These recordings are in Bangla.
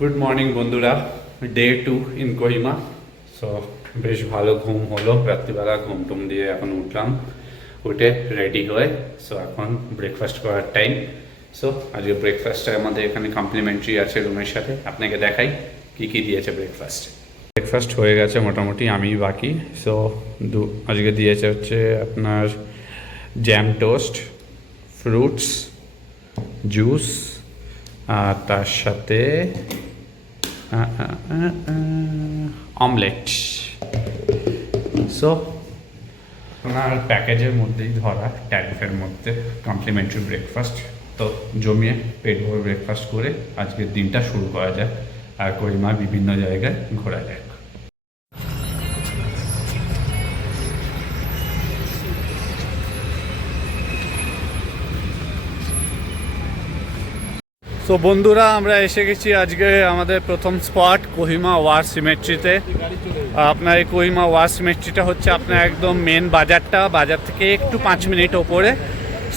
গুড মর্নিং বন্ধুরা, ডে 2 ইন কোহিমা। সো বেশ ভালো ঘুম হলো রাত্রিবেলা, ঘুম টুম দিয়ে এখন উঠলাম, উঠে রেডি হয়ে সো এখন ব্রেকফাস্ট করার টাইম। সো আজকে ব্রেকফাস্টটা আমাদের এখানে কমপ্লিমেন্টারি আছে রুমের সাথে, আপনাকে দেখাই কি কি দিয়েছে ব্রেকফাস্টে। ব্রেকফাস্ট হয়ে গেছে মোটামুটি, আমি বাকি। সো আজকে দিয়েছে হচ্ছে আপনার জ্যাম টোস্ট, ফ্রুটস, জুস, আর তার সাথে অমলেট। সো আপনার প্যাকেজের মধ্যেই ধরা, ট্যারিফের মধ্যে কমপ্লিমেন্টারি ব্রেকফাস্ট। তো জমিয়ে পেট ভরে ব্রেকফাস্ট করে আজকের দিনটা শুরু করা যায় আর কোহিমার বিভিন্ন জায়গায় ঘোরা যায়। সো বন্ধুরা, আমরা এসে গেছি আজকে আমাদের প্রথম স্পট কোহিমা ওয়ার সিমেট্রিতে। আপনার এই কোহিমা ওয়ার সিমেট্রিটা হচ্ছে আপনার একদম মেন বাজার থেকে একটু 5 মিনিট ওপরে।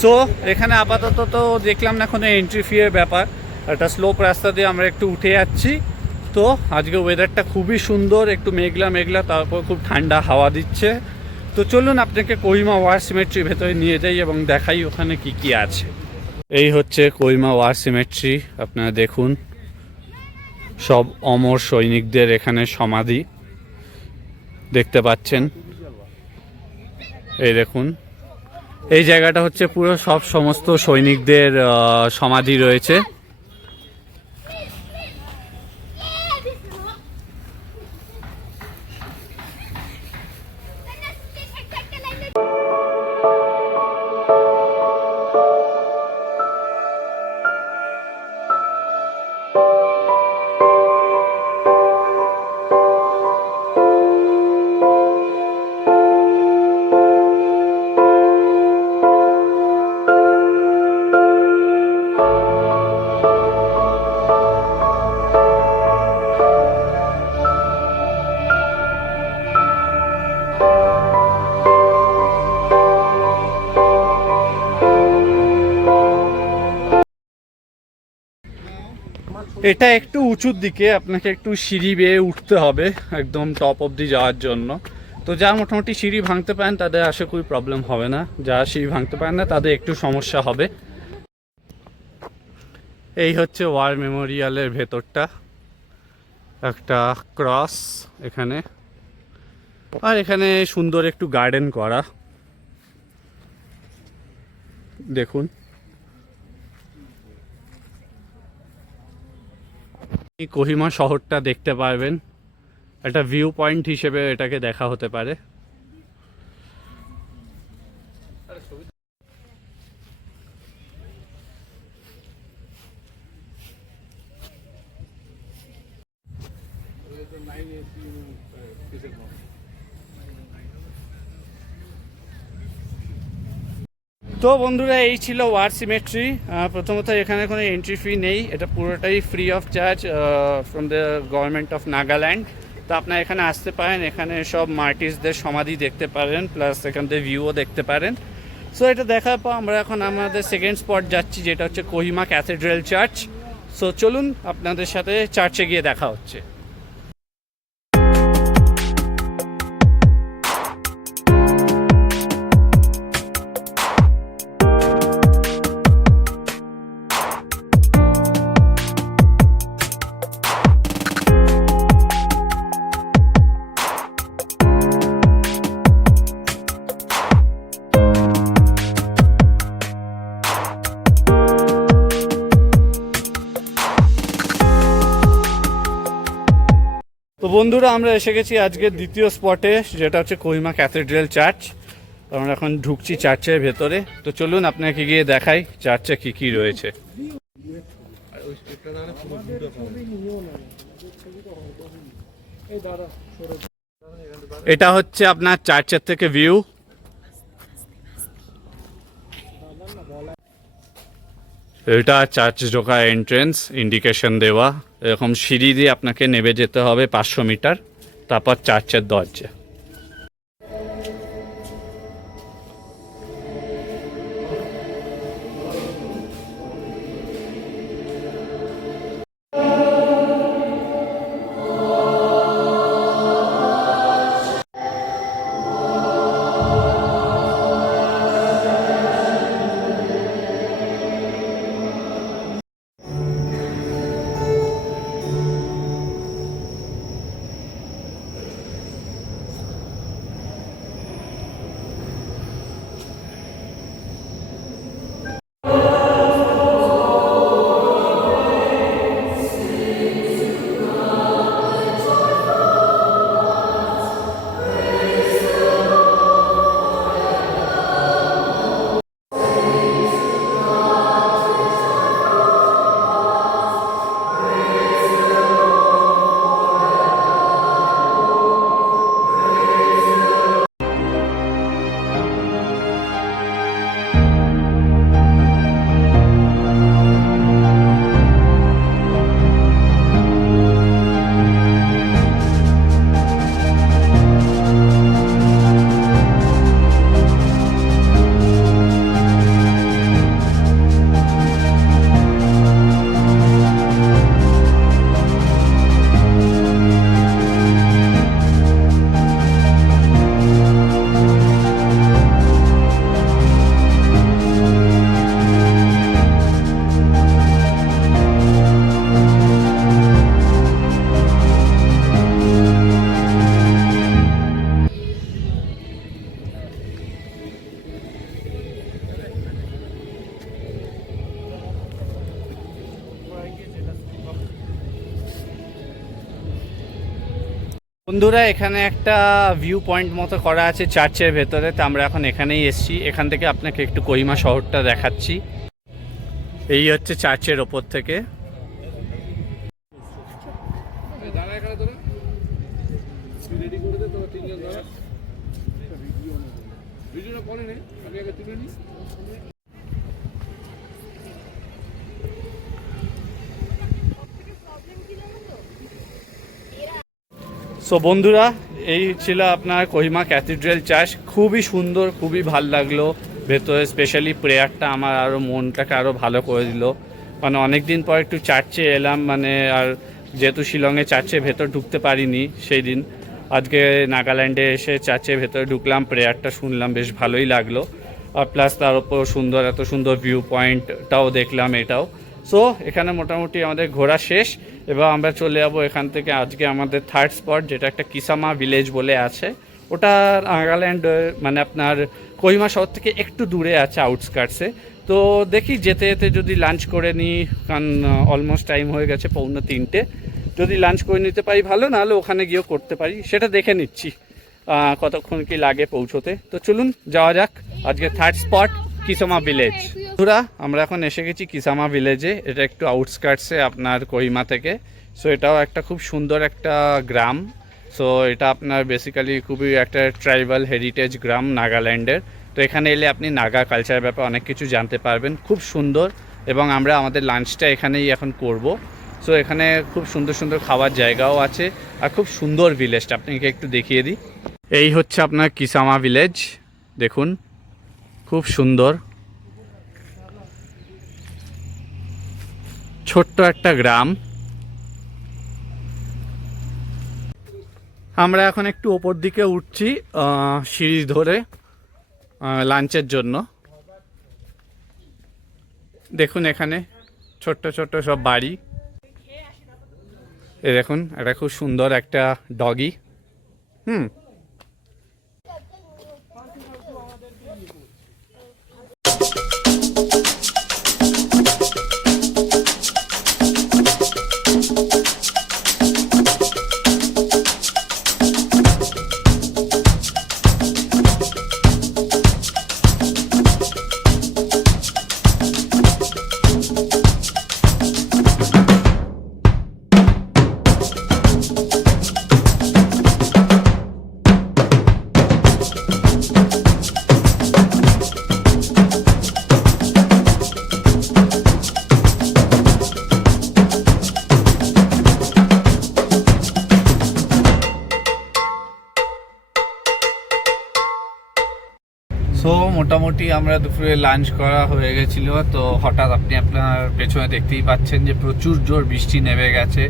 সো এখানে আপাতত তো দেখলাম না কোনো এন্ট্রি ফি এর ব্যাপার, একটা স্লোপ রাস্তা দিয়ে আমরা একটু উঠে যাচ্ছি। তো আজকে ওয়েদারটা খুবই সুন্দর, একটু মেঘলা মেঘলা, তারপর খুব ঠান্ডা হাওয়া দিচ্ছে। তো চলুন আপনাকে কোহিমা ওয়ার সিমেট্রির ভেতরে নিয়ে যাই এবং দেখাই ওখানে কি কি আছে। এই হচ্ছে কোহিমা ওয়ার সিমেট্রি। আপনারা দেখুন, সব অমর সৈনিকদের এখানে সমাধি দেখতে পাচ্ছেন। এই দেখুন, এই জায়গাটা হচ্ছে পুরো সমস্ত সৈনিকদের সমাধি রয়েছে। এটা একটু উঁচুর দিকে, আপনাকে একটু সিঁড়ি বেয়ে উঠতে হবে একদম টপ অবধি যাওয়ার জন্য। তো যা মোটামুটি সিঁড়ি ভাঙতে পারেন তাদের আশা করি প্রবলেম হবে না, যা সিঁড়ি ভাঙতে পারেন না তাদের একটু সমস্যা হবে। এই হচ্ছে ওয়ার মেমোরিয়ালের ভেতরটা, একটা ক্রস এখানে, আর এখানে সুন্দর একটু গার্ডেন করা দেখুন। কোহিমা শহরটা দেখতে পারবেন, একটা ভিউ পয়েন্ট হিসেবে এটাকে দেখা হতে পারে। তো বন্ধুরা, এই ছিল ওয়ার সিমেট্রি। প্রথমত এখানে কোনো এন্ট্রি ফি নেই, এটা পুরোটাই free of charge from the government of Nagaland. তো আপনারা এখানে আসতে পারেন, এখানে সব মার্টিসদের সমাধি দেখতে পারেন, প্লাস এখান থেকে ভিউও দেখতে পারেন। সো এটা দেখার পর আমরা এখন আমাদের সেকেন্ড স্পট যাচ্ছি, যেটা হচ্ছে কোহিমা ক্যাথেড্রাল চার্চ। সো চলুন আপনাদের সাথে চার্চে গিয়ে দেখা হচ্ছে। তো বন্ধুরা, আমরা এসে গেছি আজকের দ্বিতীয় স্পটে, যেটা হচ্ছে কোহিমা ক্যাথেড্রাল চার্চ। আমরা এখন ঢুকছি চার্চের ভেতরে। তো চলুন আপনাকে গিয়ে দেখাই চার্চে কি কি রয়েছে। এটা হচ্ছে আপনার চার্চের থেকে ভিউ। এটা চার্চ ঢোকা এন্ট্রেন্স, ইন্ডিকেশন দেওয়া, এরকম সিঁড়ি দিয়ে আপনাকে নেমে যেতে হবে 500 মিটার, তারপর চার্চের দরজা। বন্ধুরা এখানে একটা ভিউ পয়েন্ট মতো করা আছে চার্চের ভেতরে, তো আমরা এখন এখানেই এসেছি। এখান থেকে আপনাকে একটু কোহিমা শহরটা দেখাচ্ছি। এই হচ্ছে চার্চের ওপর থেকে। সো বন্ধুরা, এই ছিল আপনার কোহিমা ক্যাথিড্রাল চার্চ। খুবই সুন্দর, খুবই ভাল লাগলো ভেতরে। স্পেশালি প্রেয়ারটা আমার আরও মনটাকে আরও ভালো করে দিল। মানে অনেক দিন পর একটু চার্চে এলাম, মানে আর যেহেতু শিলংয়ে চার্চের ভেতর ঢুকতে পারিনি সেই দিন, আজকে নাগাল্যান্ডে এসে চার্চের ভেতরে ঢুকলাম, প্রেয়ারটা শুনলাম, বেশ ভালোই লাগলো। আর প্লাস তার উপর সুন্দর, এত সুন্দর ভিউ পয়েন্টটাও দেখলাম এটাও। সো এখানে মোটামুটি আমাদের ঘোরা শেষ। এবার আমরা চলে যাবো এখান থেকে আজকে আমাদের থার্ড স্পট, যেটা একটা কিসামা ভিলেজ বলে আছে। ওটা নাগাল্যান্ড মানে আপনার কোহিমা শহর থেকে একটু দূরে আছে, আউটস্কার্টসে। তো দেখি যেতে যেতে যদি লাঞ্চ করে নিই, কারণ অলমোস্ট টাইম হয়ে গেছে 2:45। যদি লাঞ্চ করে নিতে পারি ভালো, নাহলে ওখানে গিয়েও করতে পারি, সেটা দেখে নিচ্ছি কতক্ষণ কি লাগে পৌঁছোতে। তো চলুন যাওয়া যাক আজকে থার্ড স্পট কিসামা ভিলেজ। বন্ধুরা আমরা এখন এসে গেছি কিসামা ভিলেজে। এটা একটু আউটস্কার্টসে আপনার কোহিমা থেকে। সো এটাও একটা খুব সুন্দর একটা গ্রাম। সো এটা আপনার বেসিক্যালি খুবই একটা ট্রাইবাল হেরিটেজ গ্রাম নাগাল্যান্ডের। তো এখানে এলে আপনি নাগা কালচারের ব্যাপারে অনেক কিছু জানতে পারবেন, খুব সুন্দর। এবং আমরা আমাদের লাঞ্চটা এখানেই এখন করব। সো এখানে খুব সুন্দর সুন্দর খাওয়ার জায়গাও আছে, আর খুব সুন্দর ভিলেজটা আপনাকে একটু দেখিয়ে দিই। এই হচ্ছে আপনার কিসামা ভিলেজ, দেখুন খুব সুন্দর, ছোট্ট একটা গ্রাম। আমরা এখন একটু ওপর দিকে উঠছি সিঁড়ি ধরে লাঞ্চের জন্য। দেখুন এখানে ছোট্ট ছোট্ট সব বাড়ি। এ দেখুন এটা খুব সুন্দর একটা ডগি। সো মোটামুটি আমরা দুপুরে লাঞ্চ করা হয়ে গেছিলো। তো হঠাৎ আপনি আপনার পেছনে দেখতেই পাচ্ছেন যে প্রচুর জোর বৃষ্টি নেমে গেছে।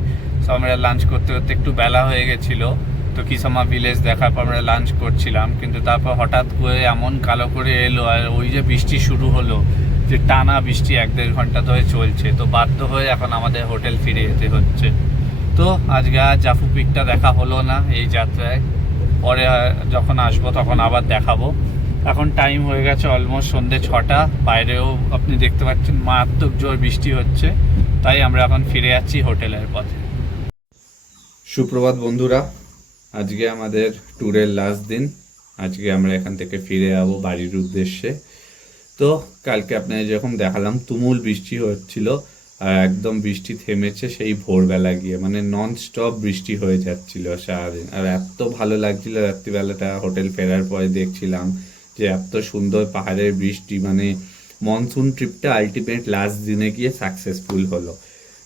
সো আমরা লাঞ্চ করতে করতে একটু বেলা হয়ে গেছিলো। তো কিসামা ভিলেজ দেখার পর আমরা লাঞ্চ করছিলাম, কিন্তু তারপর হঠাৎ করে এমন কালো করে এলো, আর ওই যে বৃষ্টি শুরু হলো, যে টানা বৃষ্টি 1-1.5 ঘন্টা ধরে চলছে। তো বাধ্য হয়ে এখন আমাদের হোটেল ফিরে যেতে হচ্ছে। তো আজকে আর জাফু পিকটা দেখা হলো না এই যাত্রায়, পরে যখন আসবো তখন আবার দেখাবো। এখন টাইম হয়ে গেছে অলমোস্ট সন্ধ্যে 6টা, বাইরেও আপনি দেখতে পাচ্ছেন মারাত্মক জোর বৃষ্টি হচ্ছে। তাই আমরা এখন ফিরে যাচ্ছি হোটেলের পথে। সুপ্রভাত বন্ধুরা, আজকে আমাদের ট্যুরের লাস্ট দিন। আজকে আমরা এখান থেকে ফিরে যাবো বাড়ির উদ্দেশ্যে। তো কালকে আপনাদের যেরকম দেখালাম তুমুল বৃষ্টি হচ্ছিল, আর একদম বৃষ্টি থেমেছে সেই ভোরবেলা গিয়ে, মানে নন স্টপ বৃষ্টি হয়ে যাচ্ছিল সারাদিন। আর এত ভালো লাগছিল রাত্রিবেলাটা হোটেল ফেরার পরে দেখছিলাম যে এত সুন্দর পাহাড়ের বৃষ্টি, মানে মনসুন ট্রিপটা আলটিমেট লাস্ট দিনে গিয়ে সাকসেসফুল হলো।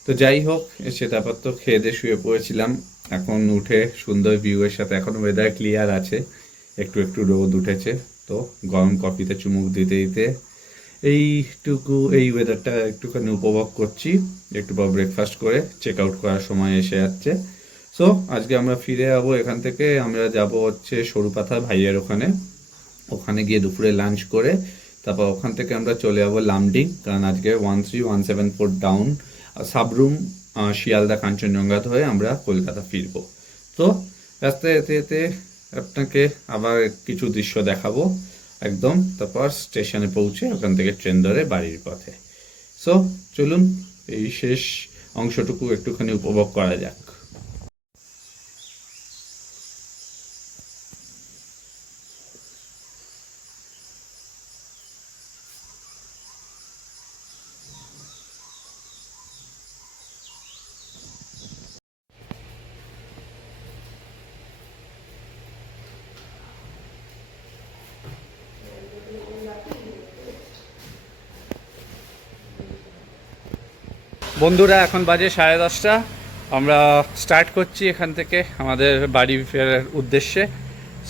তো যাই হোক, সে তারপর তো খেয়ে দিয়ে শুয়ে পড়েছিলাম। এখন উঠে সুন্দর ভিউয়ের সাথে, এখন ওয়েদার ক্লিয়ার আছে, একটু একটু রোদ উঠেছে। তো গরম কফিতে চুমুক দিতে দিতে এই ওয়েদারটা একটুখানি উপভোগ করছি। একটু পর ব্রেকফাস্ট করে চেক আউট করার সময় এসে যাচ্ছে। সো আজকে আমরা ফিরে যাবো এখান থেকে। আমরা যাব হচ্ছে সরুপাথা ভাইয়ের ওখানে গিয়ে দুপুরে লাঞ্চ করে তারপর ওখান থেকে আমরা চলে যাবো লামডিং, কারণ আজকে 13174 ডাউন সাবরুম শিয়ালদা কাঞ্চনজঙ্ঘা হয়ে আমরা কলকাতা ফিরবো। তো রাস্তায় যেতে যেতে আপনাকে আবার কিছু দৃশ্য দেখাবো একদম, তারপর স্টেশনে পৌঁছে ওখান থেকে ট্রেন ধরে বাড়ির পথে। সো চলুন এই শেষ অংশটুকু একটুখানি উপভোগ করা যাক। বন্ধুরা এখন বাজে 10:30, আমরা স্টার্ট করছি এখান থেকে আমাদের বাড়ি ফেরার উদ্দেশ্যে।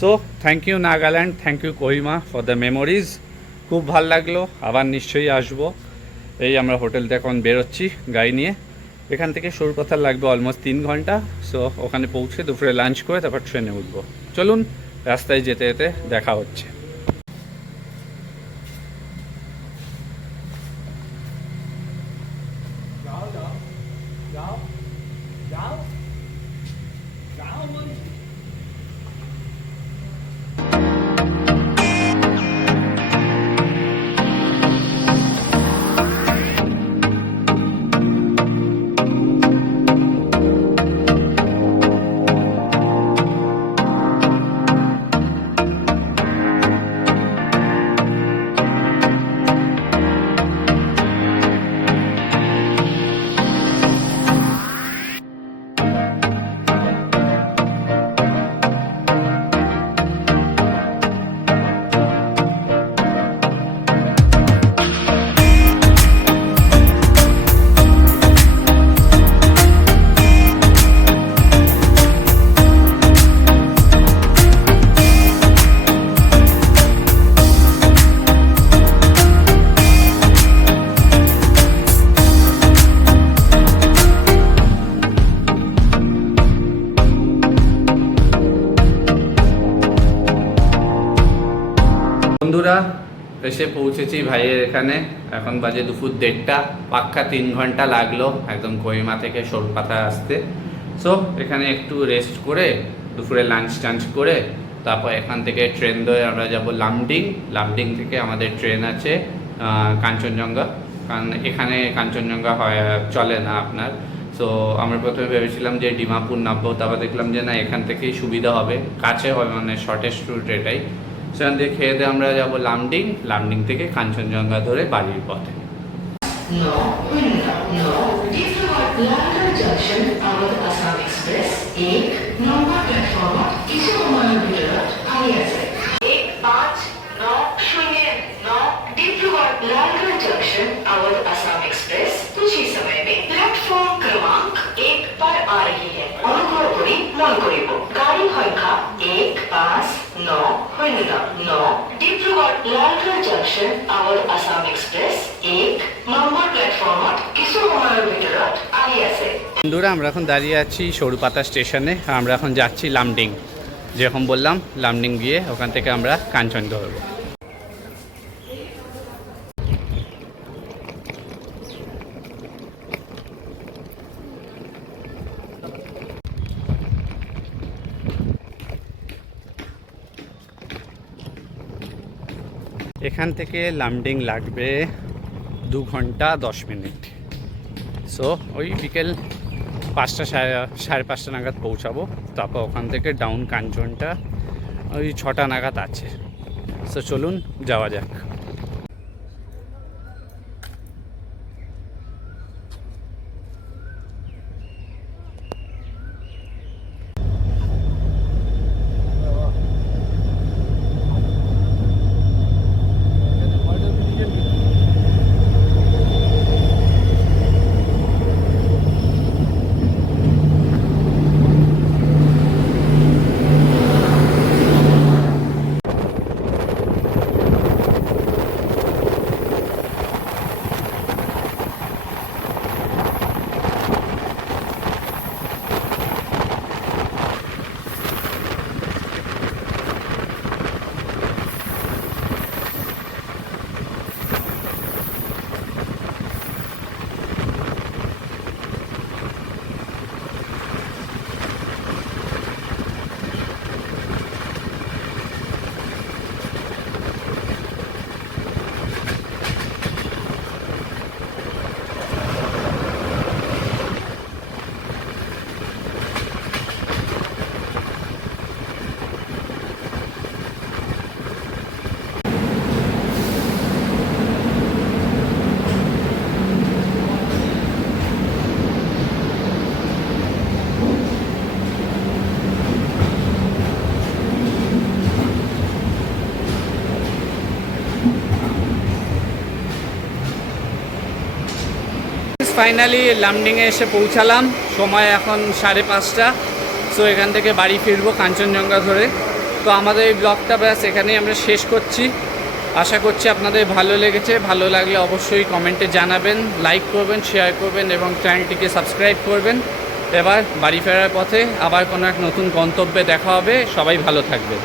So thank you Nagaland, thank you Kohima for the memories. খুব ভাল লাগলো, আবার নিশ্চয়ই আসবো। এই আমরা হোটেল থেকে এখন বেরোচ্ছি গাড়ি নিয়ে। এখান থেকে সরুপাথর লাগবে অলমোস্ট 3 ঘন্টা। সো ওখানে পৌঁছে দুপুরে লাঞ্চ করে তারপর ট্রেনে উঠবো। চলুন, রাস্তায় যেতে যেতে দেখা হচ্ছে। বন্ধুরা এসে পৌঁছেছি ভাইয়ের এখানে। এখন বাজে দুপুর 1:30, পাক্কা 3 ঘন্টা লাগলো একদম কোহিমা থেকে সরুপাথা আসতে। সো এখানে একটু রেস্ট করে দুপুরে লাঞ্চ টাঞ্চ করে তারপর এখান থেকে ট্রেন ধরে আমরা যাব লামডিং। লামডিং থেকে আমাদের ট্রেন আছে কাঞ্চনজঙ্ঘা, কারণ এখানে কাঞ্চনজঙ্ঘা চলে না আপনার। সো আমরা প্রথমে ভেবেছিলাম যে ডিমাপুর নামবো, তারপর দেখলাম যে না, এখান থেকেই সুবিধা হবে, কাছে হবে, মানে শর্টেস্ট রুট এটাই। সেখান থেকে খেয়ে দিয়ে আমরা যাবো লামডিং। লামডিং থেকে কাঞ্চনজঙ্ঘা ধরে বাড়ির পথে। गाड़ी संख्या 1590 ডিব্ৰুগড় লালগড় জংশন আৱাৰ আসাম এক্সপ্ৰেছ 1 নম্বৰ প্লেটফৰ্মত কিছু সময়ৰ ভিতৰত আহি আছে। বন্ধুরা আমরা এখন দাঁড়িয়ে আছি সরুপাথা স্টেশনে। আমরা এখন যাচ্ছি লামডিং। যেরকম বললাম, লামডিং গিয়ে ওখান থেকে আমরা কাঞ্চন ধরবো। এখান থেকে লামডিং লাগবে 2 ঘন্টা 10 মিনিট। সো ওই বিকেল 5টা সাড়ে 5টা নাগাদ পৌঁছাবো। তারপর ওখান থেকে ডাউন কাঞ্চনটা ওই 6টা নাগাদ আছে। সো চলুন যাওয়া যাক। ফাইনালি লামডিংয়ে এসে পৌঁছালাম, সময় এখন 5:30। সো এখান থেকে বাড়ি ফিরবো কাঞ্চনজঙ্ঘা ধরে। তো আমাদের এই ব্লগটা ব্যাস এখানেই আমরা শেষ করছি। আশা করছি আপনাদের ভালো লেগেছে। ভালো লাগলে অবশ্যই কমেন্টে জানাবেন, লাইক করবেন, শেয়ার করবেন এবং চ্যানেলটিকে সাবস্ক্রাইব করবেন। এবার বাড়ি ফেরার পথে আবার কোনো এক নতুন গন্তব্যে দেখা হবে। সবাই ভালো থাকবেন।